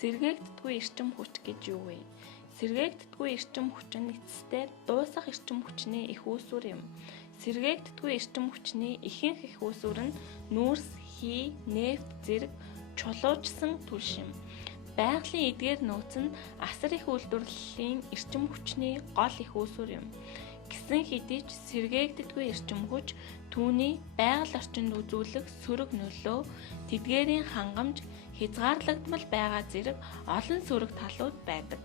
Сэргээгддгүй эрчим хүч гэж юу вэ? Сэргээгддгүй эрчим хүч нь эцэстээ дуусах эрчим хүчний их үүсвэр юм. Сэргээгддгүй эрчим хүчний ихэнх их үүсвэр нь нүүрс, хий, нефт зэрэг чулуужсан түлшим. Байгалийн эдгээр нөөц нь асар их үйлдвэрлэлийн эрчим хүчний гол их үүсвэр юм. Гэсэн хэдий ч сэргээгддгүй эрчим хүч түүний байгаль орчинд үзүүлэх сөрөг нөлөө, тэдгээрийн хангамж, хязгаарлагдмал байгаа зэрэг олон сөрөг талууд байдаг.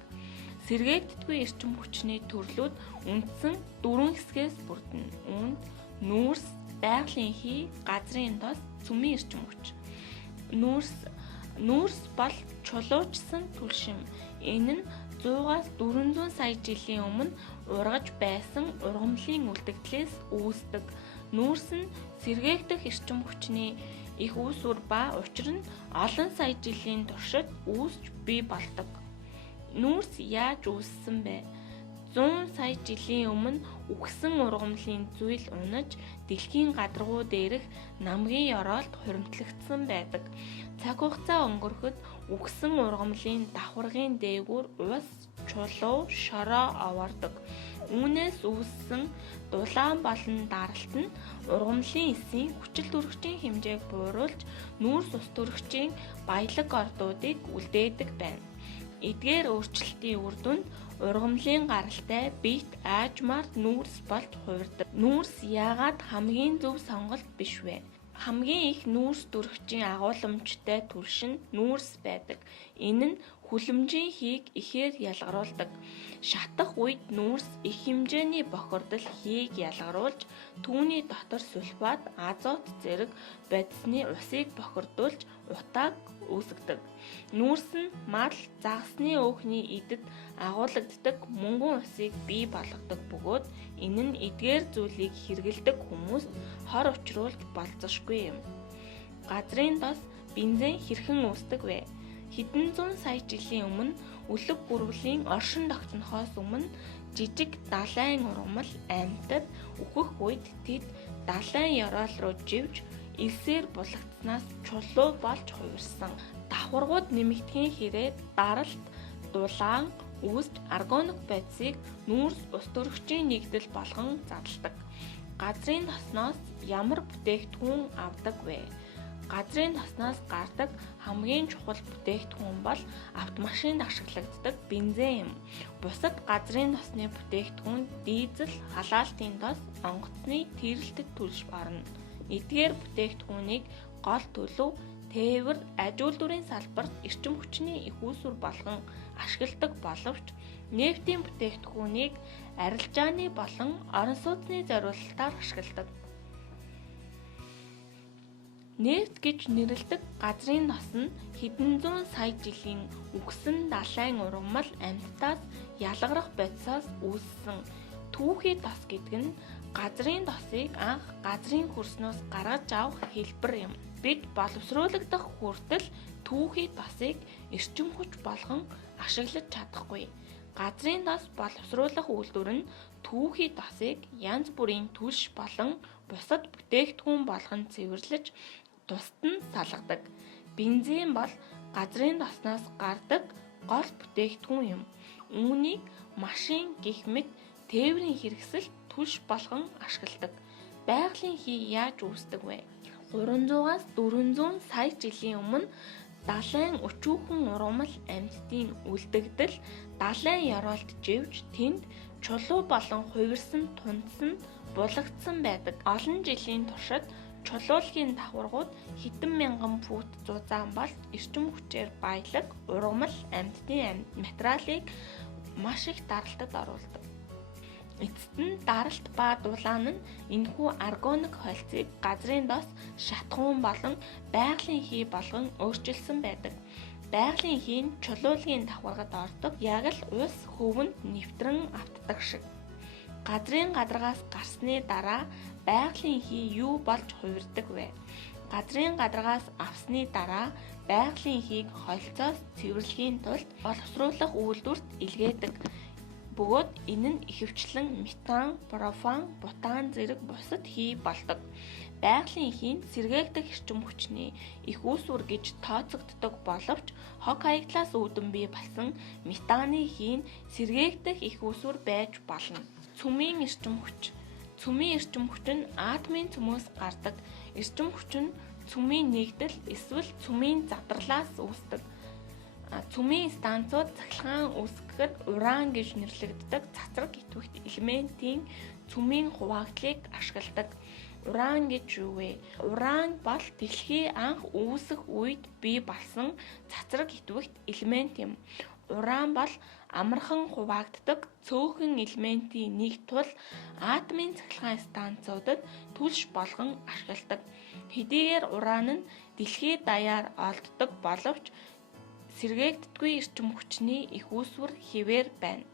Сэргээгддгүй эрчим хүчний төрлүүд үндсэн 4 хэсгээс бүрдэнэ. Үүнд нүүрс, байгалийн хий, газрын тос, цөмийн эрчим хүч. Нүүрс бол чулуужсан түлшим. Энэ нь 100-аас 400 сая жилийн өмнө ургаж байсан ургамлын үлдэгдлээс үүсдэг. Нүүрс нь сэргээгдэх эрчим хүчний их үүсвэр ба учир нь олон сая жилийн туршид үүсч бий болдог. Нүүрс яаж үүссэн бэ? 100 сая жилийн өмнө үхсэн ургамлын зүйл унаж дэлхийн гадаргуу дээрх намгийн оролт хуримтлагдсан байдаг. Цаг хугацаа өнгөрөхөд үхсэн ургамлын давхаргын дээгүүр ус, чулуу, шороо овоордог. Үүнээс үүссэн дулаан болон даралт нь ургамлын эсийн хүчил төрөгчийн хэмжээг бууруулж нүүрс ус төрөгчийн баялаг ордуудыг үлдээдэг байна. Эдгээр өөрчлөлтийн үр дүнд ургамлын гаралтай биет аажмаар нүүрс болж хувирдаг. Нүүрс яагаад хамгийн зөв сонголт биш вэ? Хамгийн их нүүрс төрөгчийн агуулмжтай түлшин нүүрс байдаг. Энэ нь хүлэмжийн хийг ихээр ялгаруулдаг. Шатах үед нүүрс их хэмжээний бохирдол хийг ялгаруулж түүний дотор сульфат, азот зэрэг бодисны усыг бохирдуулж утааг үүсгэдэг. Нүүрс нь мал, загасны өөхний идэд агуулгаддаг мөнгөн усыг бий болгодог бөгөөд энэ нь эдгээр зүйлийг хэрэглэдэг хүмүүст хор учруулж болцсошгүй юм. Газрын тос бензин хэрхэн үүсдэг вэ? Хэдэн зуун сая жилийн өмнө өлөг бүрвлийн оршин тогтнохоос өмнө жижиг далайн ургамал амьтад үхэх үед тэд далайн ёроол руу живж элсээр булагдсанаас чулуу болж хувирсан. Давхаргууд нэмэгдэхийн хэрээр даралт, дулаан, үүсч аргоник бодисыг нүүрс ус төрөгчийн нэгдэл болгон задалдаг. Газрын тосноос ямар бүтээгдэхүүн авдаг вэ? Газрын тосноос гардаг хамгийн чухал бүтээгдэхүүн бол автомашинд ашиглагддаг бензин юм. Бусад газрын тосны бүтээгдэхүүн дизель, халаалтын тос, онгоцны тэрэлтэд түлш орно. Эдгээр бүтээгдэхүүнийг гол төлөв, тээвэр, аж үйлдвэрийн салбарт эрчим хүчний их үүсвэр болгон ашигладаг боловч нефтийн бүтээгдэхүүнийг арилжааны болон орон сууцны зориулалтаар ашигладаг. Нефт гэж нэрлэдэг газрын тос нь хэдэн зуун сая жилийн үхсэн далайн ургамал амьтдаас ялгарах бодисоос үүссэн. Түүхий тос гэдэг нь газрын тосыг анх газрын хөрснөөс гаргаж авах хэлбэр юм. Бид боловсруулагдах хүртэл түүхий тосыг эрчим хүч болгон ашиглаж чадахгүй. Газрын тос боловсруулах үйлдвэр нь түүхий тосыг янз бүрийн түлш болон бусад бүтээгдэхүүн болгон цэвэрлэж тусад нь салгадаг. Бензин бол газрын тосноос гардаг гол бүтээгдэхүүн юм. Үүнийг машин гэх мэт тээврийн хэрэгсэл түлш болгон ашигладаг. Байгалийн хий яаж үүсдэг вэ? 300-аас 400 сая жилийн өмнө далайн өчүүхэн ургамал амьтдын үлдэгдэл далайн ёроолд живж тэнд чулуу болон хувирсан тунадас нь булагдсан байдаг. Олон жилийн туршид чулуулгийн давхаргууд хэдэн мянган фут зузаан болж эрчим хүчээр баялаг ургамал амьтдын материалыг маш их даралтад оруулдаг. Эцэст нь даралт ба дулаан нь энэхүү аргоник холцыг газрын тос, шатхуун болон байгалийн хий болгон өөрчилсөн байдаг. Байгалийн хий нь чулуулгийн давхаргад ордог, яг л ус хөвөнд нэвтрэн автдаг шиг. Газрын гадаргаас гарсны дараа байгалийн хий юу болж хувирдаг вэ? Газрын гадаргаас авсны дараа байгалийн хийг холцоос цэвэрлэхийн тулд боловсруулах үйлдвэрт илгээдэг. Бөгөөд энэ нь ихэвчлэн метан, пропан, бутан зэрэг бусад хий болдог. Байгалийн эхийн сэргээгдэх эрчим хүчний их үүсвэр гэж тооцогддог боловч хог хаягдлаас үүдэн бий болсон метаны хийн сэргээгдэх их үүсвэр байж болно. Цөмийн эрчим хүч. Цөмийн эрчим хүч нь атомын цөмөөс гардаг эрчим хүч нь цөмийн нэгдэл эсвэл цөмийн задралаас үүсдэг. Цөмийн станцууд цахилгаан үүсгэхэд уран гэж нэрлэгддэг цацраг идэвхт элементийн цөмийн хуваагдлыг ашигладаг. Уран гэж юу вэ? Уран бол дэлхий анх үүсэх үед бий болсон цацраг идэвхт элемент юм. Уран бол амархан хуваагддаг цөөхөн элементийн нэг тул атомын цахилгаан станцуудад түлш болгон ашигладаг. Хэдийгээр уран нь дэлхий даяар олддог боловч сэргээгддэггүй эрчим хүчний их үүсвэр хэвээр байна.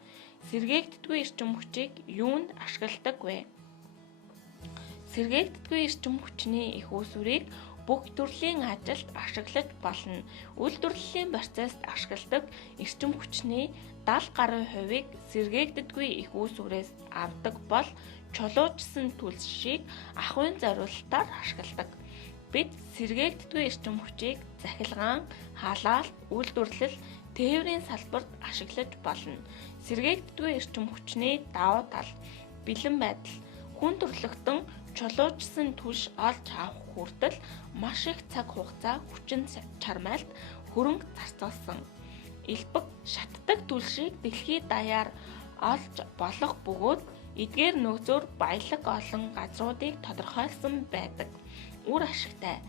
Сэргээгддэггүй эрчим хүчийг юунд ашигладаг вэ? Сэргээгддэггүй эрчим хүчний их үүсвэрийг бүх төрлийн ажилд ашиглаж болно. Үйлдвэрлэлийн процесст ашигладаг эрчим хүчний 70% сэргээгддэггүй их үүсвэрээс авдаг бол чулуужсан түлшийг ахуйн зориулалтаар ашигладаг. Бид сэргээгддэггүй эрчим хүчийг захилгаан, халаалт, үйлдвэрлэл, тээврийн салбарт ашиглаж болно. Сэргээгддэггүй эрчим хүчний давуу тал: бэлэн байдал. Хүн төрөлхтөн чулуужсан түлш олж авах хүртэл маш их цаг хугацаа, хүчин чармайлт, хөрөнгө зарцуулсан. Элбэг шатдаг түлшийг дэлхий даяар олж болох бөгөөд эдгээр нөөцөөр баялаг олон газруудыг тодорхойлсон байдаг. Үр ашигтай.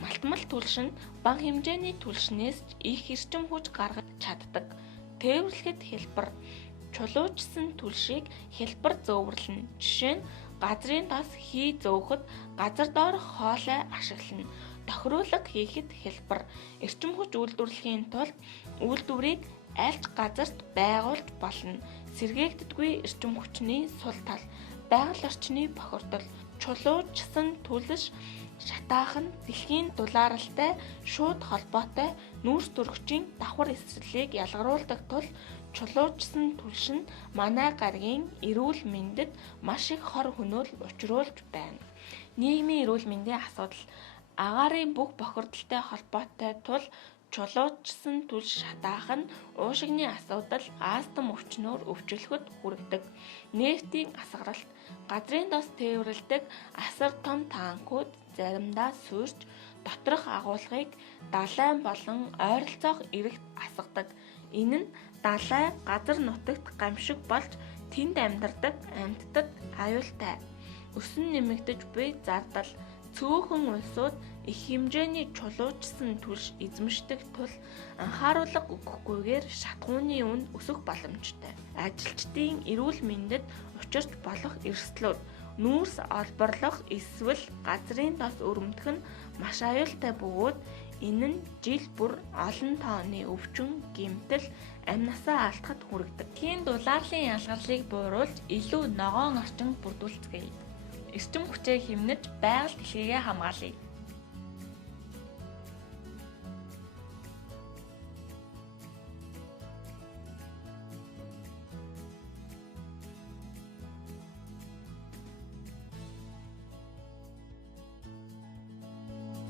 Малтмал түлш нь бага хэмжээний түлшнээс их эрчим хүч гаргаж чаддаг. Тээвэрлэхэд хялбар. Чулуужсан түлшийг хялбар зөөвөрлөнө. Жишээ нь газрын дос хий зөөхөд газар доорх хоолой ашиглана. Тохируулга хийхэд хялбар. Эрчим хүч үйлдвэрлэхийн тулд үйлдвэрийг альч газарт байгуулж болно. Сэргээгддэггүй эрчим хүчний сул тал: байгаль орчны бохирдол. Чулуужсан түлш шатаах нь дэлхийн дулаалтай шууд холбоотой нүүрс төрөгчийн давхар эсрэлийг ялгаруулдаг тул чулуужсан түлш нь манай гаригийн эрүүл мэндэд маш их хор хөнөөл учруулж байна. Нийгмийн эрүүл мэндийн асуудал: агаарын бүх бохирдолтой холбоотой тул чулуужсан түлш шатаах нь уушигны асуудал, астм өвчнөөр өвчлөхөд хүргэдэг. Нефтийн асгаралт: газрын дос тээвэрлэдэг асар том танкууд заримдаа суурьж доторх агуулгыг далайн болон ойролцоох эрэгт асгадаг. Энэ нь далай газар нутагт гамшиг болж тэнд амьдардаг амьтдад аюултай. Өсөн нэмэгдэж буй зардал: цөөхөн улсууд их хэмжээний чулуужсан түлш эзэмшдэг тул анхааруулга өгөхгүйгээр шатхууны үн өсөх боломжтой. Ажилчдын эрүүл мэндэд учирч болох эрсдлүүд: нүүрс олборлох эсвэл газрын дос өрөмтөх нь маш аюултай бөгөөд энэ нь жил бүр олон тооны өвчин, гэмтэл, амь насаа алдахад хүргэдэг. Тийм дулаалын ялгарлыг бууруулж илүү ногоон орчин бүрдүүлцгээе. Эрчим хүчээ хэмнэж байгаль дэлхийгээ хамгаалъя.